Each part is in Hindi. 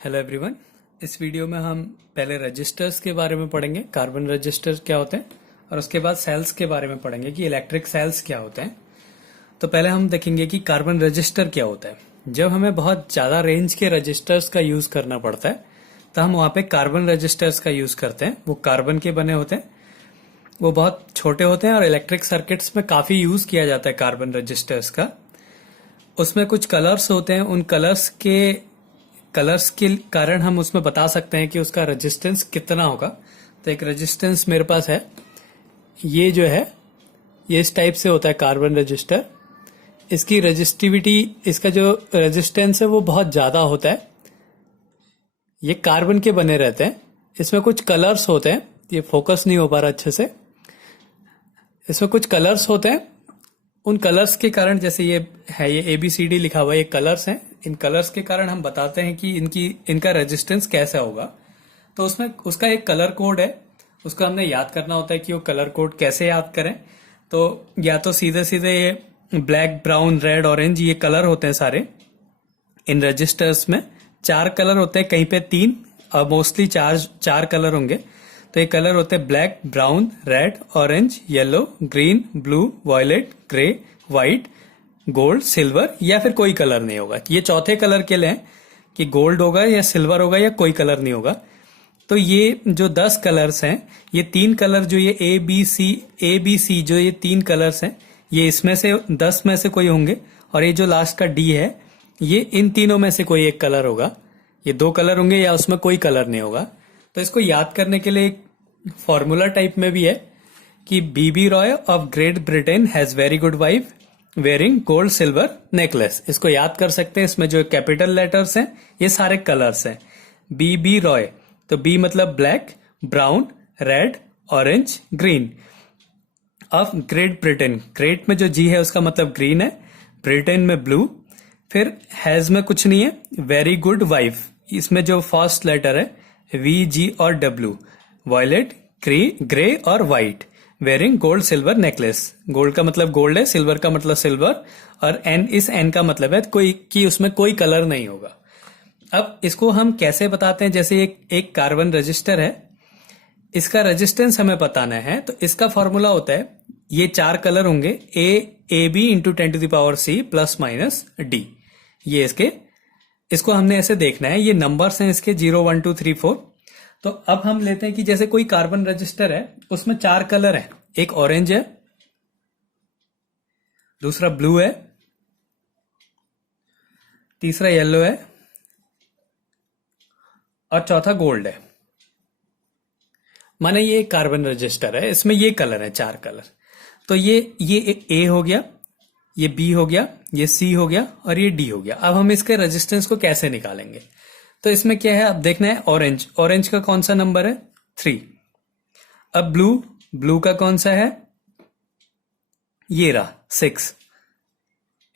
Hello everyone. इस वीडियो में हम पहले रजिस्टर्स के बारे में पढ़ेंगे, कार्बन रजिस्टर्स क्या होते हैं, और उसके बाद सेल्स के बारे में पढ़ेंगे कि इलेक्ट्रिक सेल्स क्या होते हैं। तो पहले हम देखेंगे कि कार्बन रजिस्टर क्या होता है। जब हमें बहुत ज़्यादा रेंज के रजिस्टर्स का यूज़ करना पड़ता है तो हम वहाँ पे कार्बन रजिस्टर्स का यूज़ करते हैं। वो कार्बन के बने होते हैं, वो बहुत छोटे होते हैं और इलेक्ट्रिक सर्किट्स में काफ़ी यूज़ किया जाता है कार्बन रजिस्टर्स का। उसमें कुछ कलर्स होते हैं, उन कलर्स के कारण हम उसमें बता सकते हैं कि उसका रेजिस्टेंस कितना होगा। तो एक रेजिस्टेंस मेरे पास है, ये जो है ये इस टाइप से होता है कार्बन रजिस्टर। इसकी रेजिस्टिविटी, इसका जो रेजिस्टेंस है वो बहुत ज़्यादा होता है। ये कार्बन के बने रहते हैं। इसमें कुछ कलर्स होते हैं, ये फोकस नहीं हो पा रहा अच्छे से। इसमें कुछ कलर्स होते हैं, उन कलर्स के कारण, जैसे ये है, ये ABCD लिखा हुआ है, ये कलर्स हैं। इन कलर्स के कारण हम बताते हैं कि इनका रेजिस्टेंस कैसा होगा। तो उसमें उसका एक कलर कोड है, उसको हमने याद करना होता है कि वो कलर कोड कैसे याद करें। तो या तो सीधे सीधे ये ब्लैक, ब्राउन, रेड, ऑरेंज, ये कलर होते हैं सारे इन रजिस्टर्स में। 4 कलर होते हैं, कहीं पे 3 और मोस्टली चार कलर होंगे। तो ये कलर होते हैं black, brown, red, orange, yellow, green, blue, violet, grey, white, gold, silver, या फिर कोई कलर नहीं होगा। ये चौथे कलर के लिए हैं कि गोल्ड होगा या सिल्वर होगा या कोई कलर नहीं होगा। तो ये जो 10 कलर्स हैं, ये 3 कलर जो ये ए बी सी जो ये 3 कलर्स हैं, ये इसमें से 10 में से कोई होंगे। और ये जो लास्ट का डी है, ये इन तीनों में से कोई एक कलर होगा। ये 2 कलर होंगे या उसमें कोई कलर नहीं होगा। तो इसको याद करने के लिए एक फॉर्मूला टाइप में भी है कि BB Roy of Great Britain has very good wife wearing gold silver necklace. इसको याद कर सकते हैं। इसमें जो कैपिटल लेटर्स हैं ये सारे कलर्स हैं। बीबी रॉय, तो बी मतलब black, brown, red, orange, green. Of Great Britain, great में जो जी है उसका मतलब ग्रीन है, ब्रिटेन में ब्लू, फिर हैज में कुछ नहीं है, वेरी गुड वाइफ, इसमें जो फर्स्ट लेटर है VG और W, वायलेट, ग्रे और white, wearing gold silver necklace. Gold का मतलब गोल्ड है, सिल्वर का मतलब सिल्वर, और इस एन का मतलब है कि उसमें कोई कलर नहीं होगा। अब इसको हम कैसे बताते हैं? जैसे एक कार्बन रजिस्टर है, इसका रेजिस्टेंस हमें बताना है। तो इसका फॉर्मूला होता है, ये 4 कलर होंगे, AB into 10⁻⁶ plus minus D। ये इसको हमने ऐसे देखना है। ये नंबर्स हैं इसके 0 1 2 3 4। तो अब हम लेते हैं कि जैसे कोई कार्बन रजिस्टर है, उसमें 4 कलर हैं। एक ऑरेंज है, दूसरा ब्लू है, तीसरा येलो है, और चौथा गोल्ड है। माने ये एक कार्बन रजिस्टर है, इसमें ये कलर है, 4 कलर। तो ये A हो गया, ये B हो गया, ये C हो गया, और ये D हो गया। अब हम इसके रेजिस्टेंस को कैसे निकालेंगे? तो इसमें क्या है, अब देखना है। ऑरेंज का कौन सा नंबर है? 3। अब ब्लू का कौन सा है? ये रहा 6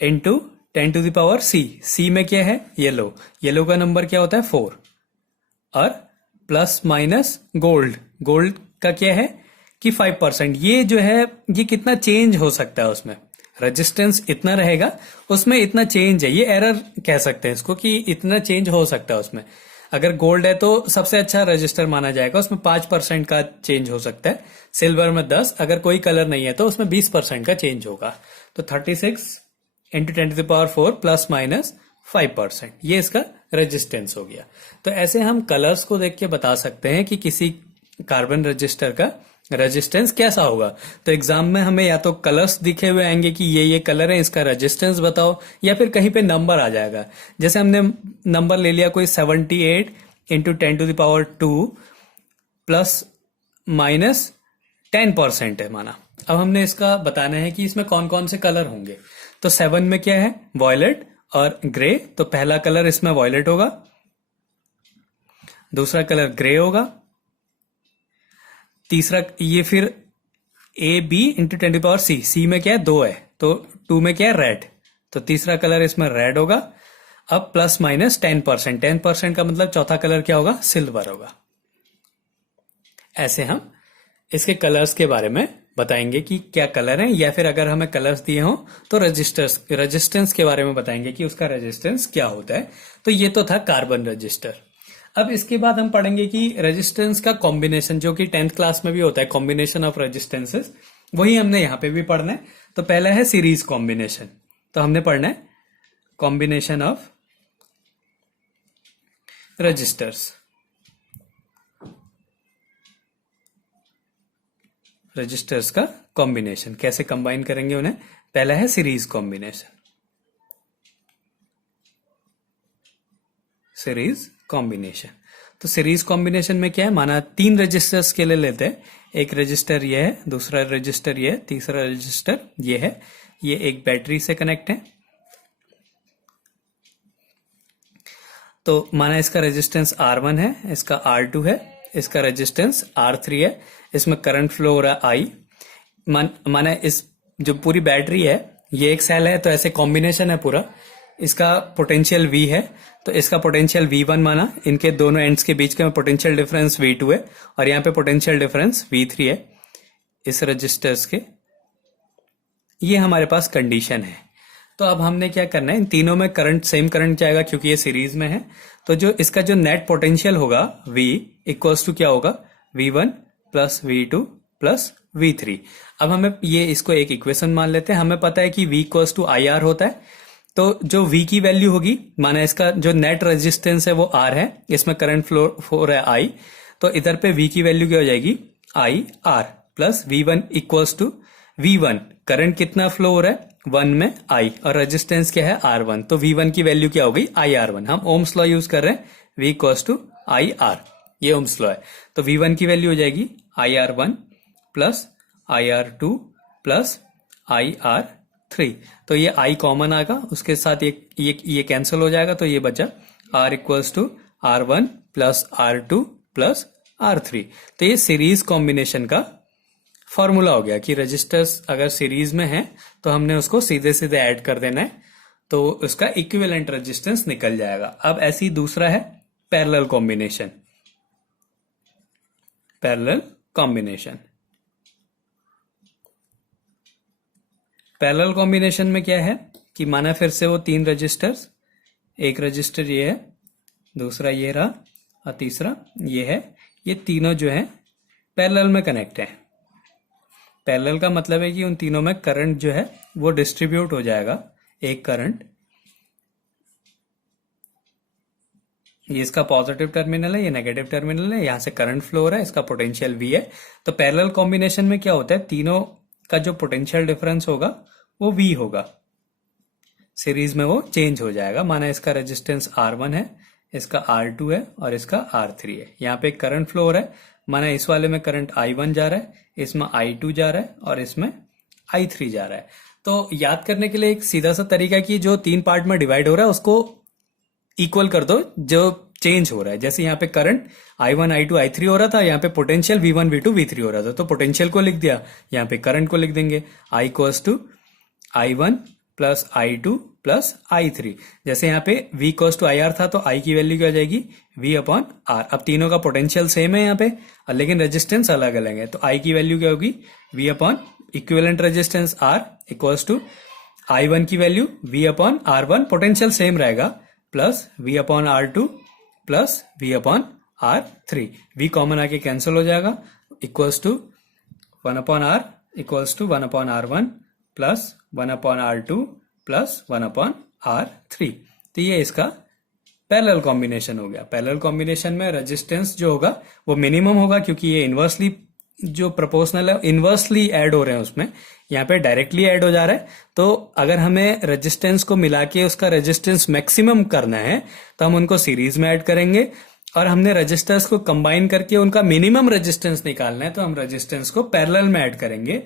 इंटू 10⁻⁶। C में क्या है? येलो का नंबर क्या होता है? 4। और प्लस माइनस गोल्ड का क्या है कि 5%। ये जो है, ये कितना चेंज हो सकता है उसमें, रेजिस्टेंस इतना रहेगा, उसमें इतना चेंज है। ये एरर कह सकते हैं इसको कि इतना चेंज हो सकता है उसमें। अगर गोल्ड है तो सबसे अच्छा रजिस्टर माना जाएगा, उसमें 5% का चेंज हो सकता है। सिल्वर में 10, अगर कोई कलर नहीं है तो उसमें 20% का चेंज होगा। तो 36 इंटू 10⁻⁴ प्लस माइनस 5%, ये इसका रेजिस्टेंस हो गया। तो ऐसे हम कलर्स को देख के बता सकते हैं कि किसी कार्बन रजिस्टर का रेजिस्टेंस कैसा होगा। तो एग्जाम में हमें या तो कलर्स दिखे हुए आएंगे कि ये कलर है, इसका रेजिस्टेंस बताओ, या फिर कहीं पे नंबर आ जाएगा। जैसे हमने नंबर ले लिया कोई 78 इंटू 10⁻² प्लस माइनस 10% है माना। अब हमने इसका बताना है कि इसमें कौन कौन से कलर होंगे। तो 7 में क्या है? वायलेट और ग्रे। तो पहला कलर इसमें वायलेट होगा, दूसरा कलर ग्रे होगा, तीसरा ये फिर AB इंटू 10⁻⁶। C में क्या है? 2 है, तो 2 में क्या है? रेड। तो तीसरा कलर इसमें रेड होगा। अब प्लस माइनस 10%, 10% का मतलब चौथा कलर क्या होगा? सिल्वर होगा। ऐसे हम इसके कलर्स के बारे में बताएंगे कि क्या कलर है, या फिर अगर हमें कलर्स दिए हों तो रेजिस्टेंस के बारे में बताएंगे कि उसका रेजिस्टेंस क्या होता है। तो ये तो था कार्बन रजिस्टर। अब इसके बाद हम पढ़ेंगे कि रेजिस्टेंस का कॉम्बिनेशन, जो कि 10th क्लास में भी होता है, कॉम्बिनेशन ऑफ रेजिस्टेंसेस, वही हमने यहाँ पे भी पढ़ना है। तो पहला है सीरीज कॉम्बिनेशन। तो हमने पढ़ना है कॉम्बिनेशन ऑफ रजिस्टर्स। रजिस्टर्स का कॉम्बिनेशन कैसे कंबाइन करेंगे उन्हें। पहला है सीरीज कॉम्बिनेशन। सीरीज कॉम्बिनेशन, तो सीरीज कॉम्बिनेशन में क्या है, माना 3 रजिस्टर्स के लिए लेते हैं। एक रजिस्टर ये है, दूसरा रजिस्टर ये है, तीसरा रजिस्टर ये है। ये एक बैटरी से कनेक्ट है। तो माना इसका रेजिस्टेंस R1 है, इसका R2 है, इसका रेजिस्टेंस R3 है। इसमें करंट फ्लो हो रहा है I। माना इस जो पूरी बैटरी है, ये एक सेल है, तो ऐसे कॉम्बिनेशन है पूरा। इसका पोटेंशियल V है, तो इसका पोटेंशियल V1 माना। इनके दोनों एंड्स के बीच का पोटेंशियल डिफरेंस V2 है, और यहाँ पे पोटेंशियल डिफरेंस V3 है इस रजिस्टर्स के। ये हमारे पास कंडीशन है। तो अब हमने क्या करना है, इन तीनों में करंट सेम करंट जाएगा क्योंकि ये सीरीज में है। तो जो इसका जो नेट पोटेंशियल होगा V इक्वल्स टू क्या होगा, V1 plus V2 plus V3। अब हमें ये इसको एक इक्वेशन मान लेते हैं। हमें पता है कि V इक्वल्स टू IR होता है। तो जो V की वैल्यू होगी, माना इसका जो नेट रेजिस्टेंस है वो R है, इसमें करंट फ्लो हो रहा है I, तो इधर पे V की वैल्यू क्या हो जाएगी, IR plus V1 equals to V1, current कितना फ्लो हो रहा है 1 में I, और रेजिस्टेंस क्या है R1, तो V1 की वैल्यू क्या हो गई IR1। हम ओम्स लॉ यूज कर रहे हैं, V इक्वल्स टू IR, ये ओम्स लॉ है। तो V1 की वैल्यू हो जाएगी IR1 plus IR2 plus IR3। तो ये I कॉमन आएगा, उसके साथ ये कैंसिल हो जाएगा, तो ये बचा R equals to R1 plus R2 plus R3। तो ये सीरीज कॉम्बिनेशन का फॉर्मूला हो गया कि रजिस्टर्स अगर सीरीज में है तो हमने उसको सीधे सीधे ऐड कर देना है, तो उसका इक्विवेलेंट रेजिस्टेंस निकल जाएगा। अब ऐसी दूसरा है parallel combination. Parallel combination, parallel combination में क्या है कि माना फिर से वो 3 रजिस्टर्स, एक रजिस्टर ये है, दूसरा ये रहा, और तीसरा ये है। ये तीनों जो है पैरेलल में कनेक्ट है। पैरेलल का मतलब है कि उन तीनों में करंट जो है वो डिस्ट्रीब्यूट हो जाएगा, एक करंट। ये इसका पॉजिटिव टर्मिनल है, ये नेगेटिव टर्मिनल है, यहां से करंट फ्लो हो रहा है, इसका पोटेंशियल V है। तो पैरेलल कॉम्बिनेशन में क्या होता है, तीनों का जो पोटेंशियल डिफरेंस होगा वो V होगा। सीरीज में वो चेंज हो जाएगा। माना इसका रेजिस्टेंस R1 है, इसका R2 है, और इसका R3 है। यहाँ पे करंट फ्लो हो रहा है। माना इस वाले में करंट I1 जा रहा है, इसमें I2 जा रहा है, और इसमें I3 जा रहा है। तो याद करने के लिए एक सीधा सा तरीका कि जो 3 पार्ट में डिवाइड हो रहा है उसको इक्वल कर दो जो चेंज हो रहा है। जैसे यहाँ पे करंट I1 I2 I3 हो रहा था, यहाँ पे पोटेंशियल V1 V2 V3 हो रहा था, तो पोटेंशियल को लिख दिया, यहाँ पे करंट को लिख देंगे I equals to I1 plus I2 plus I3। जैसे यहाँ पे V इक्वल्स टू IR था, तो I की वैल्यू क्या हो जाएगी, V अपॉन R। अब तीनों का पोटेंशियल सेम है यहाँ पे, लेकिन रेजिस्टेंस अलग अलग है, तो I की वैल्यू क्या होगी, V upon equivalent resistance R equals to I1 की value V upon R1, potential same रहेगा, plus V upon R2 plus V upon R3। V common आके कैंसिल हो जाएगा, equals to 1 upon R equals to 1 upon R1 plus 1 upon R2 plus 1 upon R3। तो ये इसका पैरेलल कॉम्बिनेशन हो गया। पैरेलल कॉम्बिनेशन में रेजिस्टेंस जो होगा वो मिनिमम होगा, क्योंकि ये इनवर्सली जो प्रोपोर्शनल है इनवर्सली ऐड हो रहे हैं उसमें, यहाँ पे डायरेक्टली ऐड हो जा रहा है। तो अगर हमें रेजिस्टेंस को मिला के उसका रेजिस्टेंस मैक्सिमम करना है तो हम उनको सीरीज में ऐड करेंगे, और हमने रेजिस्टर्स को कंबाइन करके उनका मिनिमम रेजिस्टेंस निकालना है तो हम रेजिस्टेंस को पैरेलल में ऐड करेंगे।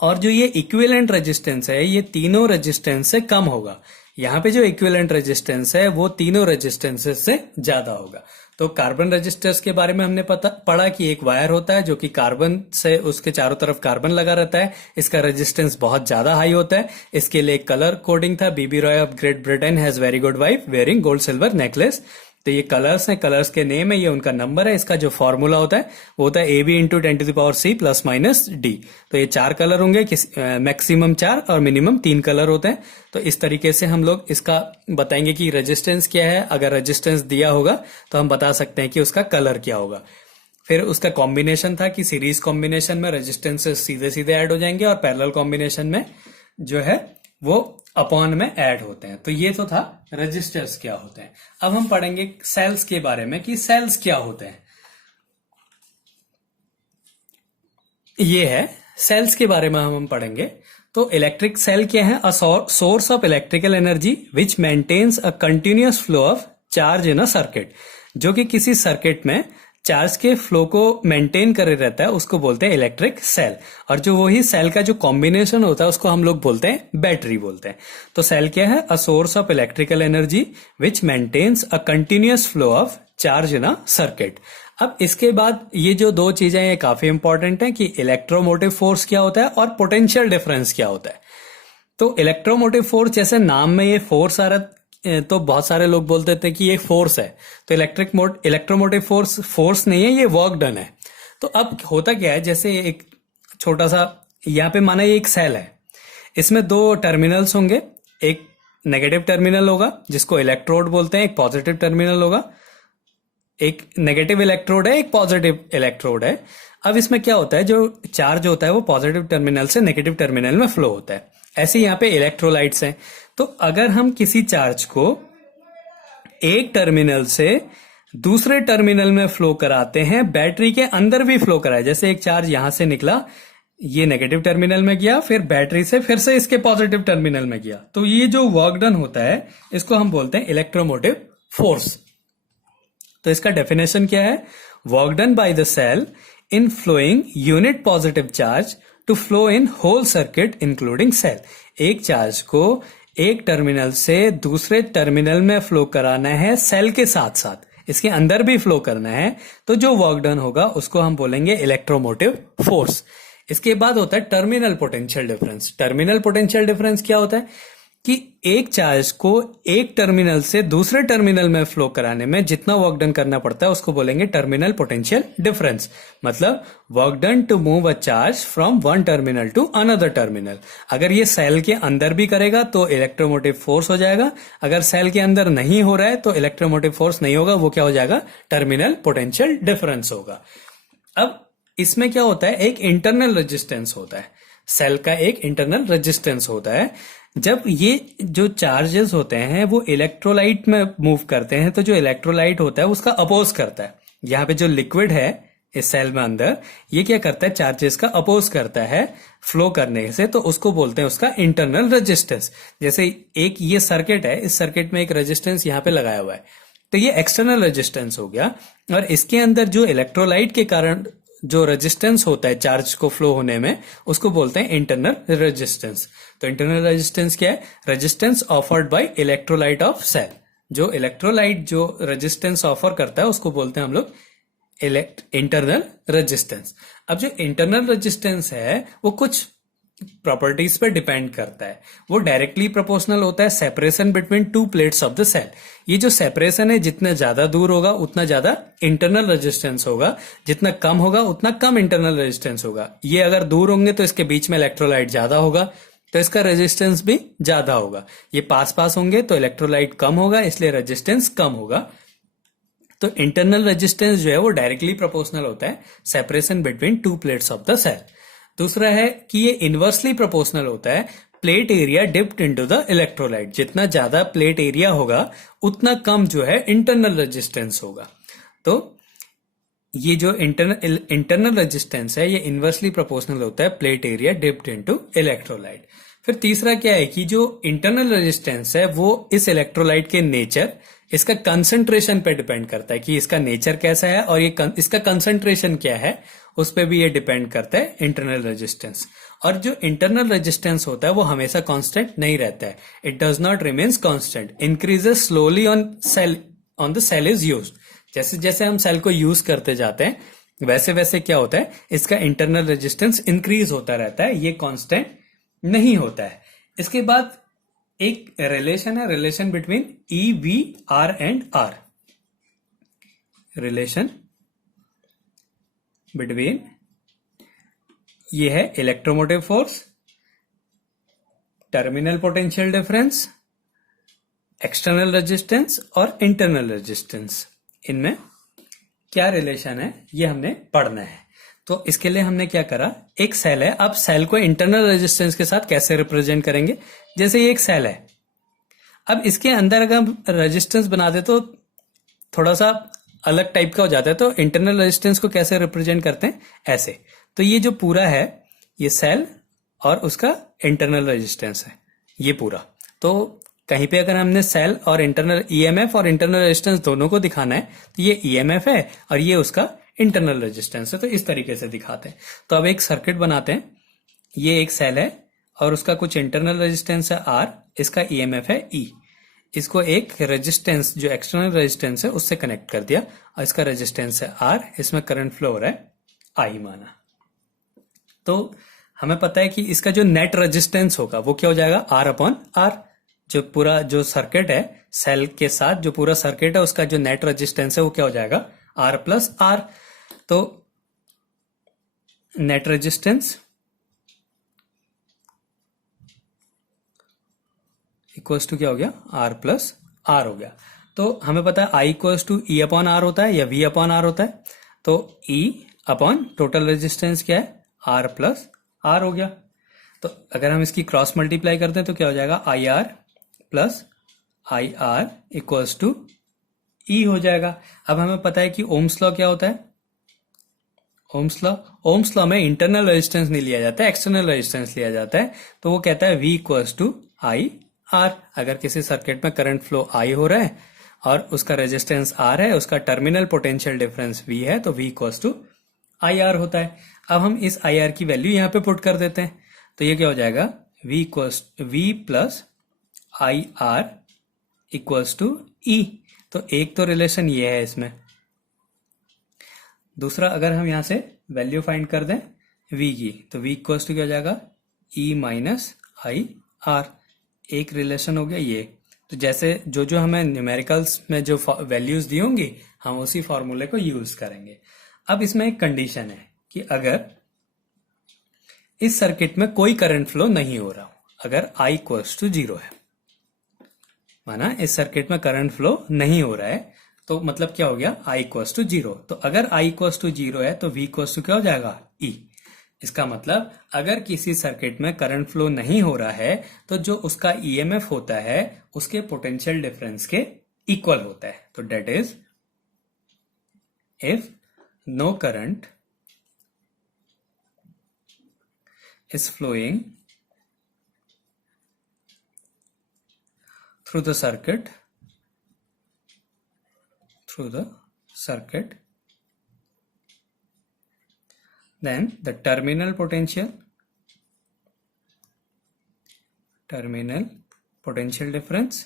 और जो ये इक्विवेलेंट रेजिस्टेंस है ये तीनों रेजिस्टेंस से कम होगा। यहाँ पे जो इक्विवेलेंट रेजिस्टेंस है वो तीनों रेजिस्टेंसेस से ज्यादा होगा। तो कार्बन रेजिस्टर्स के बारे में हमने पढ़ा कि एक वायर होता है जो कि कार्बन से उसके चारों तरफ कार्बन लगा रहता है। इसका रेजिस्टेंस बहुत ज्यादा हाई होता है। इसके लिए एक कलर कोडिंग था, BB Roy of Great Britain has very good wife wearing gold silver necklace. तो ये कलर्स हैं, कलर्स के नेम है, ये उनका नंबर है। इसका जो फॉर्मूला होता है वो होता है AB into 10⁻⁶ plus minus D। तो ये 4 कलर होंगे, मैक्सिमम 4 और मिनिमम 3 कलर होते हैं। तो इस तरीके से हम लोग इसका बताएंगे कि रेजिस्टेंस क्या है। अगर रेजिस्टेंस दिया होगा तो हम बता सकते हैं कि उसका कलर क्या होगा। फिर उसका कॉम्बिनेशन था कि सीरीज कॉम्बिनेशन में रेजिस्टेंसेस सीधे सीधे ऐड हो जाएंगे और पैरेलल कॉम्बिनेशन में जो है वो अपॉन में ऐड होते हैं। तो ये तो था रेजिस्टर्स क्या होते हैं। अब हम पढ़ेंगे सेल्स के बारे में कि सेल्स क्या होते हैं। ये है सेल्स के बारे में हम पढ़ेंगे। तो इलेक्ट्रिक सेल क्या है? A source of electrical energy which maintains a continuous flow of charge in a circuit. जो कि किसी सर्किट में चार्ज के फ्लो को मेंटेन करे रहता है, उसको बोलते हैं इलेक्ट्रिक सेल। और जो वही सेल का जो कॉम्बिनेशन होता है उसको हम लोग बोलते हैं बैटरी बोलते हैं। तो सेल क्या है? A source of electrical energy which maintains a continuous flow of charge in a circuit. अब इसके बाद ये जो दो चीजें ये काफी इंपॉर्टेंट है कि इलेक्ट्रोमोटिव फोर्स क्या होता है और पोटेंशियल डिफरेंस क्या होता है। तो इलेक्ट्रोमोटिव फोर्स, जैसे नाम में ये फोर्स आ रहा, तो बहुत सारे लोग बोलते थे कि ये फोर्स है। तो इलेक्ट्रोमोटिव फोर्स नहीं है, ये वर्क डन है। तो अब होता क्या है, जैसे एक छोटा सा यहाँ पे माना ये एक सेल है, इसमें 2 टर्मिनल्स होंगे। एक नेगेटिव टर्मिनल होगा जिसको इलेक्ट्रोड बोलते हैं, एक पॉजिटिव टर्मिनल होगा। एक नेगेटिव इलेक्ट्रोड है, एक पॉजिटिव इलेक्ट्रोड है। अब इसमें क्या होता है, जो चार्ज होता है वो पॉजिटिव टर्मिनल से नेगेटिव टर्मिनल में फ्लो होता है। ऐसे यहाँ पे इलेक्ट्रोलाइट्स हैं। तो अगर हम किसी चार्ज को एक टर्मिनल से दूसरे टर्मिनल में फ्लो कराते हैं, बैटरी के अंदर भी फ्लो कराए, जैसे एक चार्ज यहां से निकला, ये नेगेटिव टर्मिनल में गया, फिर बैटरी से फिर से इसके पॉजिटिव टर्मिनल में गया, तो ये जो वर्क डन होता है इसको हम बोलते हैं इलेक्ट्रोमोटिव फोर्स। तो इसका डेफिनेशन क्या है? Work done by the cell in flowing unit positive charge to flow in whole circuit including cell. एक चार्ज को एक टर्मिनल से दूसरे टर्मिनल में फ्लो कराना है, सेल के साथ साथ इसके अंदर भी फ्लो करना है, तो जो वर्क डन होगा उसको हम बोलेंगे इलेक्ट्रोमोटिव फोर्स। इसके बाद होता है terminal potential difference. Terminal potential difference क्या होता है कि एक चार्ज को एक टर्मिनल से दूसरे टर्मिनल में फ्लो कराने में जितना वर्क डन करना पड़ता है उसको बोलेंगे टर्मिनल पोटेंशियल डिफरेंस। मतलब work done to move a charge from one terminal to another terminal. अगर ये सेल के अंदर भी करेगा तो इलेक्ट्रोमोटिव फोर्स हो जाएगा, अगर सेल के अंदर नहीं हो रहा है तो इलेक्ट्रोमोटिव फोर्स नहीं होगा, वो क्या हो जाएगा? टर्मिनल पोटेंशियल डिफरेंस होगा। अब इसमें क्या होता है, एक इंटरनल रेजिस्टेंस होता है, सेल का एक इंटरनल रेजिस्टेंस होता है। जब ये जो चार्जेस होते हैं वो इलेक्ट्रोलाइट में मूव करते हैं, तो जो इलेक्ट्रोलाइट होता है उसका अपोज करता है। यहाँ पे जो लिक्विड है इस सेल में अंदर, ये क्या करता है? चार्जेस का अपोज करता है फ्लो करने से, तो उसको बोलते हैं उसका इंटरनल रेजिस्टेंस। जैसे एक ये सर्किट है, इस सर्किट में एक रेजिस्टेंस यहाँ पे लगाया हुआ है, तो ये एक्सटर्नल रेजिस्टेंस हो गया। और इसके अंदर जो इलेक्ट्रोलाइट के कारण जो रेजिस्टेंस होता है चार्ज को फ्लो होने में, उसको बोलते हैं इंटरनल रेजिस्टेंस। तो इंटरनल रेजिस्टेंस क्या है? Resistance offered by electrolyte of cell. जो इलेक्ट्रोलाइट जो रेजिस्टेंस ऑफर करता है उसको बोलते हैं हम लोग इंटरनल रेजिस्टेंस। अब जो इंटरनल रेजिस्टेंस है वो कुछ प्रॉपर्टीज पे डिपेंड करता है। वो डायरेक्टली प्रोपोर्शनल होता है separation between 2 plates of the cell. ये जो सेपरेशन है, जितना ज्यादा दूर होगा उतना ज्यादा इंटरनल रेजिस्टेंस होगा, जितना कम होगा उतना कम इंटरनल रेजिस्टेंस होगा। ये अगर दूर होंगे तो इसके बीच में इलेक्ट्रोलाइट ज्यादा होगा तो इसका रेजिस्टेंस भी ज्यादा होगा। ये पास पास होंगे तो इलेक्ट्रोलाइट कम होगा, इसलिए रेजिस्टेंस कम होगा। तो इंटरनल रेजिस्टेंस जो है वो डायरेक्टली प्रोपोर्शनल होता है separation between 2 plates of the cell. दूसरा है कि ये इनवर्सली प्रोपोर्शनल होता है plate area dipped into the electrolyte. जितना ज्यादा प्लेट एरिया होगा उतना कम जो है इंटरनल रेजिस्टेंस होगा। तो ये जो इंटरनल रेजिस्टेंस है ये इनवर्सली प्रोपोर्शनल होता है plate area dipped into electrolyte. फिर तीसरा क्या है कि जो इंटरनल रेजिस्टेंस है वो इस इलेक्ट्रोलाइट के नेचर, इसका कंसंट्रेशन पे डिपेंड करता है कि इसका नेचर कैसा है और ये इसका कंसंट्रेशन क्या है, उस पे भी ये डिपेंड करता है इंटरनल रेजिस्टेंस। और जो इंटरनल रेजिस्टेंस होता है वो हमेशा कांस्टेंट नहीं रहता है, it does not remains constant, increases slowly on the cell is used. जैसे जैसे हम सेल को यूज करते जाते हैं वैसे वैसे क्या होता है, इसका इंटरनल रेजिस्टेंस इंक्रीज होता रहता है, ये कांस्टेंट नहीं होता है। इसके बाद एक रिलेशन है, relation between E V R and R. Relation between, ये है electromotive force, terminal potential difference, external resistance और इंटरनल रेजिस्टेंस। इनमें क्या रिलेशन है ये हमने पढ़ना है। तो इसके लिए हमने क्या करा, एक सेल है, अब सेल को इंटरनल रेजिस्टेंस के साथ कैसे रिप्रेजेंट करेंगे। जैसे ये एक सेल है, अब इसके अंदर अगर हम रेजिस्टेंस बना दे तो थोड़ा सा अलग टाइप का हो जाता है। तो इंटरनल रेजिस्टेंस को कैसे रिप्रेजेंट करते हैं, ऐसे। तो ये जो पूरा है ये सेल और उसका इंटरनल रेजिस्टेंस है, ये पूरा। तो कहीं पे अगर हमने सेल और इंटरनल ईएमएफ और इंटरनल रेजिस्टेंस दोनों को दिखाना है तो ये ईएमएफ है और ये उसका इंटरनल रेजिस्टेंस है। तो इस तरीके से दिखाते हैं। तो अब एक सर्किट बनाते हैं। ये एक सेल है और उसका कुछ इंटरनल रेजिस्टेंस है आर, इसका ईएमएफ है ई। इसको एक रेजिस्टेंस जो एक्सटर्नल रेजिस्टेंस है उससे कनेक्ट कर दिया और इसका रेजिस्टेंस है आर, इसमें करंट फ्लो हो रहा है आई माना। तो हमें पता है कि इसका जो नेट रेजिस्टेंस होगा वो क्या हो जाएगा, आर अपॉन आर। जो पूरा जो सर्किट है सेल के साथ, जो पूरा सर्किट है उसका जो नेट रेजिस्टेंस है वो क्या हो जाएगा, आर प्लस आर। तो नेट रेजिस्टेंस इक्वल्स टू क्या हो गया, आर प्लस आर हो गया। तो हमें पता है I equals to E upon R होता है या वी अपॉन आर होता है। तो ई अपॉन टोटल रेजिस्टेंस क्या है, आर प्लस आर हो गया। तो अगर हम इसकी क्रॉस मल्टीप्लाई करते हैं तो क्या हो जाएगा, I R plus I R equals to E हो जाएगा। अब हमें पता है कि ओम्स लॉ क्या होता है, ओम्स लॉ में इंटरनल रेजिस्टेंस नहीं लिया जाता है, एक्सटर्नल रेजिस्टेंस लिया जाता है। तो वो कहता है V equals to I R. अगर किसी सर्किट में करंट फ्लो आई हो रहा है और उसका रेजिस्टेंस आर है, उसका टर्मिनल पोटेंशियल डिफरेंस V है, तो V equals to I R होता है। अब हम इस आई आर की वैल्यू यहां पे पुट कर देते हैं। तो ये क्या हो जाएगा, V plus I R equals to E. तो एक तो रिलेशन ये है इसमें। दूसरा, अगर हम यहां से वैल्यू फाइंड कर दें V की, तो V इक्वल्स टू क्या हो जाएगा, E माइनस आई आर। एक रिलेशन हो गया ये। तो जैसे जो जो हमें न्यूमेरिकल्स में जो वैल्यूज दी होंगी हम उसी फॉर्मूले को यूज करेंगे। अब इसमें एक कंडीशन है कि अगर इस सर्किट में कोई करंट फ्लो नहीं हो रहा, अगर I इक्वल्स टू 0 है, माना इस सर्किट में करंट फ्लो नहीं हो रहा है, तो मतलब क्या हो गया, I इक्वल्स टू 0। तो अगर I इक्वल्स टू 0 है तो V इक्वल्स टू क्या हो जाएगा, E। इसका मतलब अगर किसी सर्किट में करंट फ्लो नहीं हो रहा है तो जो उसका ईएमएफ होता है उसके पोटेंशियल डिफरेंस के इक्वल होता है। तो that is if no current is flowing through the circuit, then the terminal potential difference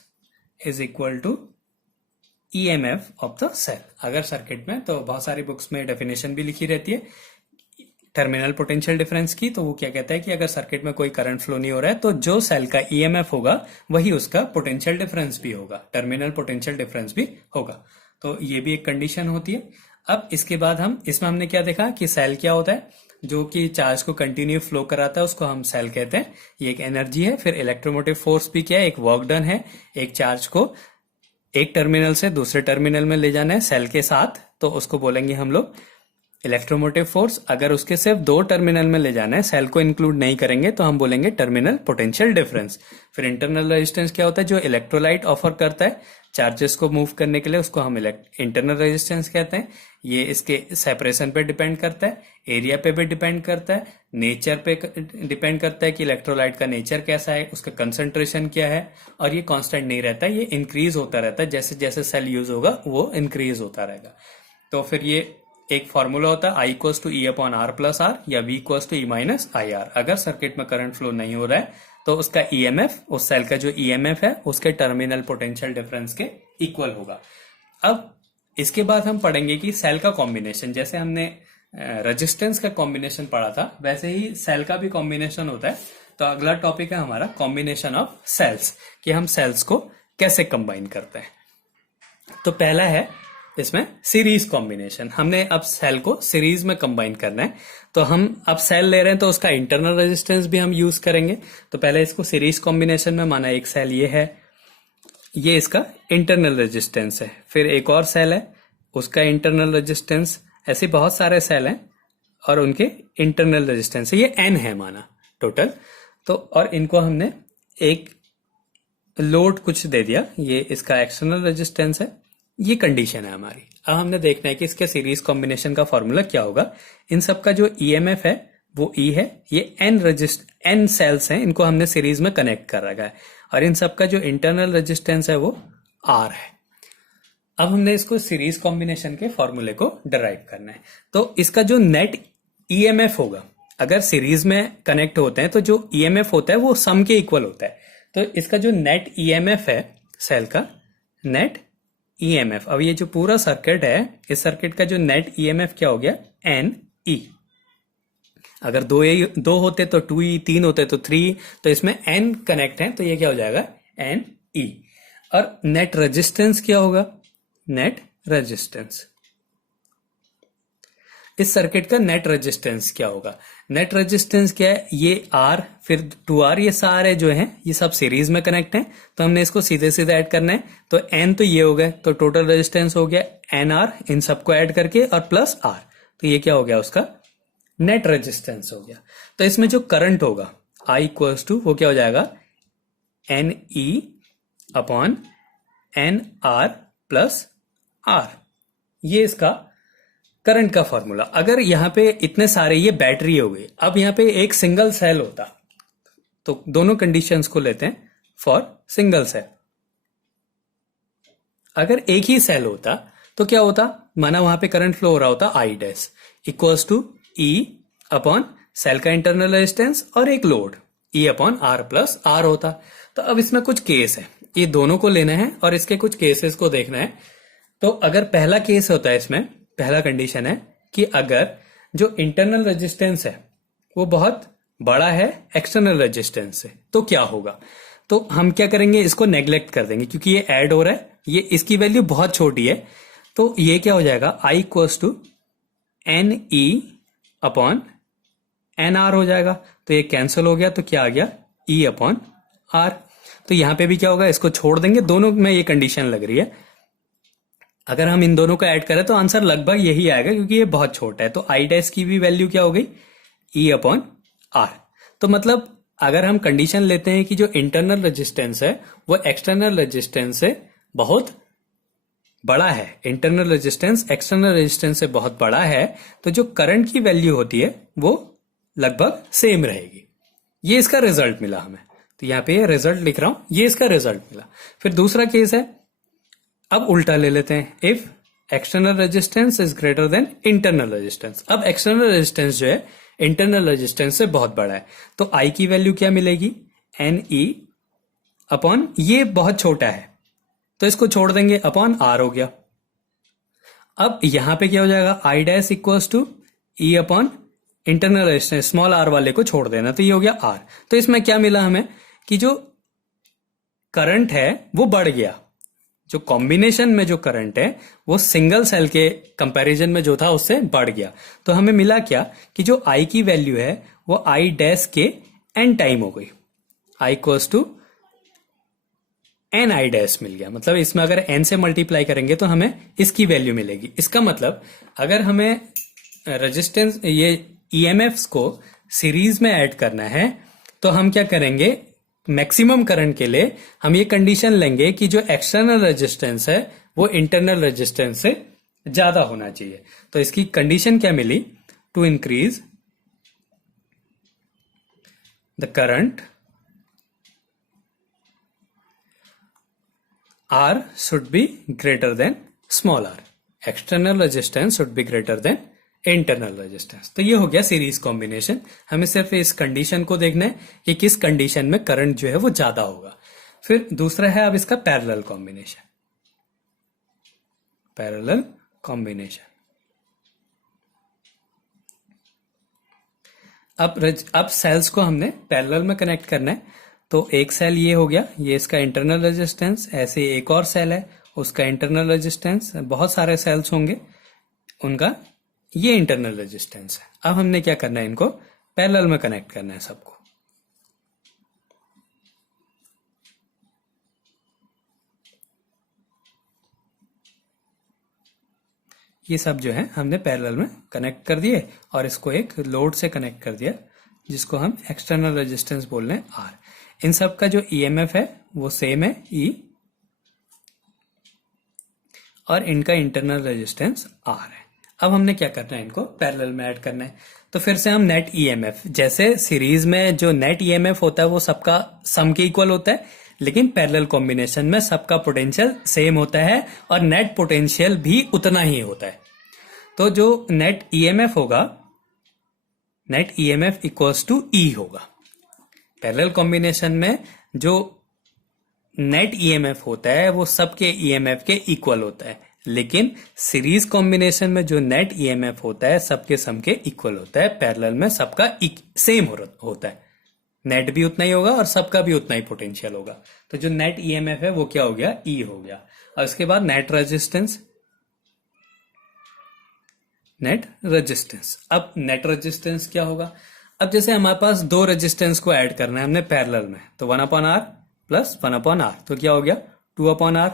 is equal to EMF of the cell। अगर सर्किट में, तो बहुत सारी बुक्स में डेफिनेशन भी लिखी रहती है टर्मिनल पोटेंशियल डिफरेंस की। तो वो क्या कहता है कि अगर सर्किट में कोई करंट फ्लो नहीं हो रहा है तो जो सेल का ईएमएफ होगा वही उसका पोटेंशियल डिफरेंस भी होगा, टर्मिनल पोटेंशियल डिफरेंस भी होगा। तो ये भी एक कंडीशन होती है। अब इसके बाद हम इसमें हमने क्या देखा कि सेल क्या होता है, जो कि चार्ज को कंटिन्यू फ्लो कराता है उसको हम सेल कहते हैं। ये एक एनर्जी है। फिर इलेक्ट्रोमोटिव फोर्स भी क्या है, एक वर्क डन है। एक चार्ज को एक टर्मिनल से दूसरे टर्मिनल में ले जाना है सेल के साथ, तो उसको बोलेंगे हम लोग इलेक्ट्रोमोटिव फोर्स। अगर उसके सिर्फ दो टर्मिनल में ले जाना है, सेल को इंक्लूड नहीं करेंगे, तो हम बोलेंगे टर्मिनल पोटेंशियल डिफरेंस। फिर इंटरनल रेजिस्टेंस क्या होता है, जो इलेक्ट्रोलाइट ऑफर करता है चार्जेस को मूव करने के लिए, उसको हम इंटरनल रेजिस्टेंस कहते हैं। ये इसके सेपरेशन पे डिपेंड करता है, एरिया पे भी डिपेंड करता है, नेचर पे डिपेंड करता है कि इलेक्ट्रोलाइट का नेचर कैसा है, उसका कंसंट्रेशन क्या है। और ये कांस्टेंट नहीं रहता, ये इंक्रीज होता रहता है। जैसे जैसे सेल यूज होगा वो इंक्रीज होता रहेगा। तो फिर ये एक फॉर्मूला होता है I equals to E upon R plus R या V equals to E minus I R. अगर सर्किट में करंट फ्लो नहीं हो रहा है तो उसका ईएमएफ, उस सेल का जो ईएमएफ है उसके टर्मिनल पोटेंशियल डिफरेंस के इक्वल होगा। अब इसके बाद हम पढ़ेंगे कि सेल का कॉम्बिनेशन, जैसे हमने रेजिस्टेंस का कॉम्बिनेशन पढ़ा था वैसे ही सेल का भी कॉम्बिनेशन होता है। तो अगला टॉपिक है हमारा कॉम्बिनेशन ऑफ सेल्स, कि हम सेल्स को कैसे कंबाइन करते हैं। तो पहला है इसमें सीरीज कॉम्बिनेशन, हमने अब सेल को सीरीज में कंबाइन करना है। तो हम अब सेल ले रहे हैं तो उसका इंटरनल रेजिस्टेंस भी हम यूज करेंगे। तो पहले इसको सीरीज कॉम्बिनेशन में माना एक सेल ये है, ये इसका इंटरनल रेजिस्टेंस है, फिर एक और सेल है उसका इंटरनल रेजिस्टेंस, ऐसे बहुत सारे सेल हैं और उनके इंटरनल रेजिस्टेंस है, ये n है माना टोटल। तो और इनको हमने एक लोड कुछ दे दिया, ये इसका एक्सटर्नल रेजिस्टेंस है, ये कंडीशन है हमारी। अब हमने देखना है कि इसके सीरीज कॉम्बिनेशन का फॉर्मूला क्या होगा। इन सब का जो ईएमएफ है वो ई है, ये एन सेल्स हैं, इनको हमने सीरीज में कनेक्ट कर रखा है, और इन सब का जो इंटरनल रेजिस्टेंस है वो आर है। अब हमने इसको सीरीज कॉम्बिनेशन के फॉर्मूले को डिराइव करना है। तो इसका जो नेट ईएमएफ होगा, अगर सीरीज में कनेक्ट होते हैं तो जो ईएमएफ होता है वो सम के इक्वल होता है। तो इसका जो नेट ईएमएफ है सेल का, नेट ईएमएफ, अब ये जो पूरा सर्किट है, इस सर्किट का जो नेट ईएमएफ क्या हो गया, एन ई। अगर दो होते तो 2e, 3 होते तो 3, तो इसमें n कनेक्ट है तो ये क्या हो जाएगा, एन ई। और नेट रेजिस्टेंस क्या होगा, नेट रेजिस्टेंस, इस सर्किट का नेट रेजिस्टेंस क्या होगा, नेट रेजिस्टेंस क्या है, ये R फिर 2R, ये सारे जो हैं ये सब सीरीज में कनेक्ट हैं, तो हमने इसको सीधे सीधे ऐड करना है। तो N तो ये हो गए, तो टोटल रेजिस्टेंस हो गया NR, इन सबको ऐड करके और प्लस R, तो ये क्या हो गया, उसका नेट रेजिस्टेंस हो गया। तो इसमें जो करंट होगा I इक्वल्स टू वो क्या हो जाएगा, NE upon NR plus R, ये इसका करंट का फॉर्मूला। अगर यहां पे इतने सारे, ये बैटरी हो गई, अब यहां पे एक सिंगल सेल होता तो दोनों कंडीशंस को लेते हैं फॉर सिंगल सेल। अगर एक ही सेल होता तो क्या होता, माना वहां पे करंट फ्लो हो रहा होता I dash equals to E upon cell का इंटरनल रेजिस्टेंस और एक load E upon R plus R होता। तो अब इसमें कुछ केस है, ये दोनों को लेना है और इसके कुछ केसेस को देखना है। तो अगर पहला केस होता है, इसमें पहला कंडीशन है कि अगर जो इंटरनल रेजिस्टेंस है वो बहुत बड़ा है एक्सटर्नल रेजिस्टेंस से, तो क्या होगा। तो हम क्या करेंगे, इसको नेग्लेक्ट कर देंगे क्योंकि ये ऐड हो रहा है, ये इसकी वैल्यू बहुत छोटी है। तो ये क्या हो जाएगा, I equals to N E upon N R हो जाएगा। तो ये कैंसिल हो गया, तो क्या आ गया, E अपॉन आर। तो यहां पे भी क्या होगा, इसको छोड़ देंगे, दोनों में ये कंडीशन लग रही है। अगर हम इन दोनों को ऐड करें तो आंसर लगभग यही आएगा क्योंकि ये बहुत छोटा है। तो I डैश की भी वैल्यू क्या हो गई, E अपॉन आर। तो मतलब अगर हम कंडीशन लेते हैं कि जो इंटरनल रेजिस्टेंस है वो एक्सटर्नल रेजिस्टेंस से बहुत बड़ा है, इंटरनल रेजिस्टेंस एक्सटर्नल रेजिस्टेंस से बहुत बड़ा है, तो जो करंट की वैल्यू होती है वो लगभग सेम रहेगी। ये इसका रिजल्ट मिला हमें, तो यहाँ पे रिजल्ट लिख रहा हूं, ये इसका रिजल्ट मिला। फिर दूसरा केस है, अब उल्टा ले लेते हैं, if external resistance is greater than internal resistance. अब एक्सटर्नल रेजिस्टेंस जो है इंटरनल रेजिस्टेंस से बहुत बड़ा है, तो I की वैल्यू क्या मिलेगी, एन ई अपॉन, ये बहुत छोटा है तो इसको छोड़ देंगे, अपॉन R हो गया। अब यहां पे क्या हो जाएगा, I dash equals to E upon internal resistance, small r वाले को छोड़ देना, तो ये हो गया R। तो इसमें क्या मिला हमें कि जो करंट है वो बढ़ गया, जो कॉम्बिनेशन में जो करंट है वो सिंगल सेल के कंपैरिजन में जो था उससे बढ़ गया। तो हमें मिला क्या कि जो I की वैल्यू है वो I डैश के n टाइम हो गई, I equals to N I dash मिल गया। मतलब इसमें अगर n से मल्टीप्लाई करेंगे तो हमें इसकी वैल्यू मिलेगी। इसका मतलब अगर हमें रेजिस्टेंस, ये ईएमएफ्स को सीरीज में ऐड करना है तो हम क्या करेंगे, मैक्सिमम करंट के लिए हम ये कंडीशन लेंगे कि जो एक्सटर्नल रेजिस्टेंस है वो इंटरनल रेजिस्टेंस से ज्यादा होना चाहिए। तो इसकी कंडीशन क्या मिली, to increase the current R should be greater than small r, external resistance should be greater than internal resistance. तो ये हो गया सीरीज कॉम्बिनेशन। हमें सिर्फ इस कंडीशन को देखना है कि किस कंडीशन में करंट जो है वो ज्यादा होगा। फिर दूसरा है अब इसका पैरेलल कॉम्बिनेशन, पैरेलल कॉम्बिनेशन। अब सेल्स को हमने पैरेलल में कनेक्ट करना है। तो एक सेल ये हो गया, ये इसका इंटरनल रेजिस्टेंस, ऐसे एक और सेल है उसका इंटरनल रेजिस्टेंस, बहुत सारे सेल्स होंगे उनका ये इंटरनल रेजिस्टेंस है। अब हमने क्या करना है, इनको पैरेलल में कनेक्ट करना है सबको। ये सब जो है हमने पैरेलल में कनेक्ट कर दिए और इसको एक लोड से कनेक्ट कर दिया जिसको हम एक्सटर्नल रेजिस्टेंस बोल रहे हैं आर। इन सब का जो ईएमएफ है वो सेम है ई, और इनका इंटरनल रेजिस्टेंस आर है। अब हमने क्या करना है, इनको पैरेलल में ऐड करना है। तो फिर से हम नेट ईएमएफ, जैसे सीरीज में जो नेट ईएमएफ होता है वो सबका सम के इक्वल होता है, लेकिन पैरेलल कॉम्बिनेशन में सबका पोटेंशियल सेम होता है और नेट पोटेंशियल भी उतना ही होता है। तो जो नेट ईएमएफ होगा, नेट ईएमएफ इक्वल्स टू ई होगा। पैरेलल कॉम्बिनेशन में जो नेट ईएमएफ होता है वो सबके ईएमएफ के इक्वल होता है, लेकिन सीरीज कॉम्बिनेशन में जो नेट ईएमएफ होता है सबके सम के इक्वल होता है। पैरेलल में सबका सेम होता है, नेट भी उतना ही होगा और सबका भी उतना ही पोटेंशियल होगा। तो जो नेट ईएमएफ है वो क्या हो गया, ई हो गया। और उसके बाद नेट रेजिस्टेंस, नेट रेजिस्टेंस। अब नेट रेजिस्टेंस क्या होगा, अब जैसे हमारे पास दो रेजिस्टेंस को ऐड करना है हमने पैरेलल में, तो 1/r प्लस 1/r, तो क्या हो गया 2/r।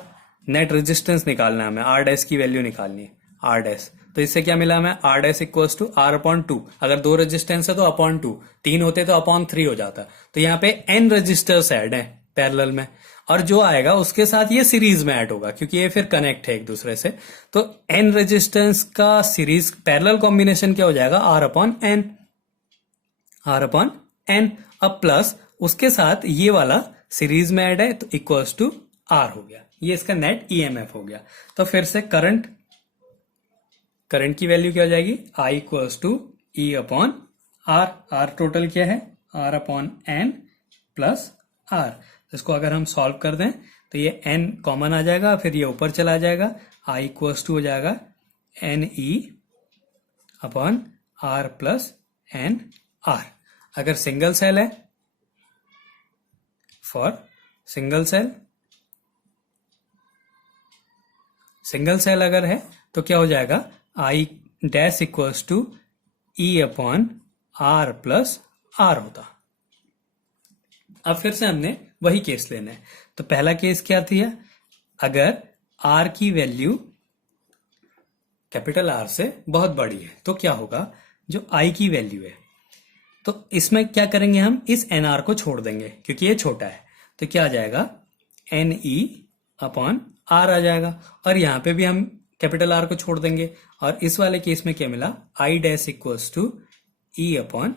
नेट रेजिस्टेंस निकालना है हमें, आर डैश की वैल्यू निकालनी है, आर डैश। तो इससे क्या मिला हमें, are dash equals to r/2। अगर दो रेजिस्टेंस है तो अपॉन 2, 3 होते तो अपॉन 3 हो जाता। तो यहाँ पे n रजिस्टर्स ऐड है पैरेलल में, और जो आएगा उसके साथ ये सीरीज में ऐड होगा क्योंकि ये फिर कनेक्ट है एक दूसरे से। तो n रेजिस्टेंस का सीरीज पैरेलल कॉम्बिनेशन क्या हो जाएगा, r/n, r/n। अब प्लस उसके साथ ये वाला सीरीज में ऐड है तो इक्वल्स टू r हो गया। ये इसका नेट ईएमएफ हो गया। तो फिर से करंट की वैल्यू क्या हो जाएगी, I equals to E/R। R total क्या है, R/n प्लस R। इसको अगर हम सॉल्व कर दें तो ये n कॉमन आ जाएगा, फिर ये ऊपर चला जाएगा, I इक्वल्स टू हो जाएगा NE/R प्लस NR। अगर सिंगल सेल है, फॉर सिंगल सेल अगर है तो क्या हो जाएगा, I dash equals to E/R plus R होता। अब फिर से हमने वही केस लेना है। तो पहला केस क्या थी, अगर R की वैल्यू कैपिटल R से बहुत बड़ी है तो क्या होगा, जो I की वैल्यू है, तो इसमें क्या करेंगे, हम इस NR को छोड़ देंगे क्योंकि ये छोटा है। तो क्या आ जाएगा, NE/R आ जाएगा, और यहां पे भी हम कैपिटल R को छोड़ देंगे। और इस वाले केस में क्या मिला, I dash equals to E/R।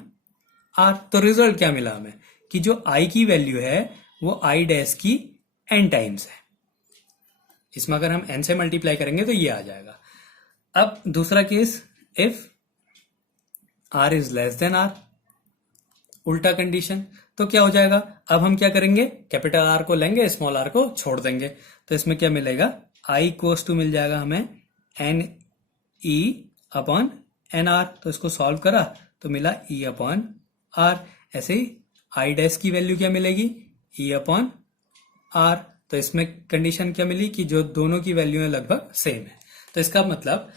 तो रिजल्ट क्या मिला हमें, कि जो I की वैल्यू है वो I डैश की n टाइम्स है। इसमें अगर हम n से मल्टीप्लाई करेंगे तो ये आ जाएगा। अब दूसरा case, if R is less than R, उल्टा कंडीशन, तो क्या हो जाएगा, अब हम क्या करेंगे, कैपिटल R को लेंगे, स्मॉल r को छोड़ देंगे। तो इसमें क्या मिलेगा, I इक्वल्स टू मिल जाएगा हमें NE/NR। तो इसको सॉल्व करा तो मिला E/R। ऐसे ही I डैश की वैल्यू क्या मिलेगी, E/R। तो इसमें कंडीशन क्या मिली, कि जो दोनों की वैल्यू है लगभग सेम है। तो इसका मतलब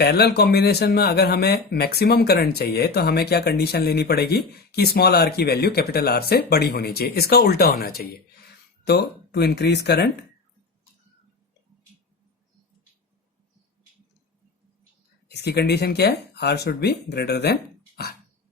पैरेलल कॉम्बिनेशन में अगर हमें मैक्सिमम करंट चाहिए तो हमें क्या कंडीशन लेनी पड़ेगी, कि स्मॉल r की वैल्यू कैपिटल R से बड़ी होनी चाहिए, इसका उल्टा होना चाहिए। तो टू इंक्रीज करंट, इसकी कंडीशन क्या है, R should be greater than R।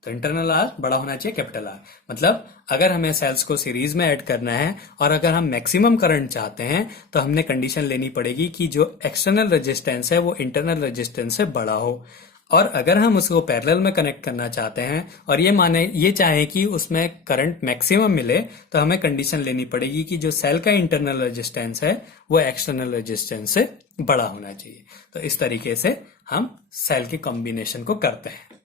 तो इंटरनल R बड़ा होना चाहिए कैपिटल R। मतलब अगर हमें सेल्स को सीरीज में ऐड करना है और अगर हम मैक्सिमम करंट चाहते हैं तो हमने कंडीशन लेनी पड़ेगी कि जो एक्सटर्नल रेजिस्टेंस है वो इंटरनल रेजिस्टेंस से बड़ा हो। और अगर हम उसको पैरेलल में कनेक्ट करना चाहते हैं और ये चाहें कि उसमें करंट मैक्सिमम मिले, तो हमें कंडीशन लेनी पड़ेगी कि जो सेल का इंटरनल रेजिस्टेंस है वो एक्सटर्नल रेजिस्टेंस से बड़ा होना चाहिए। तो इस तरीके से हम सेल के कॉम्बिनेशन को करते हैं।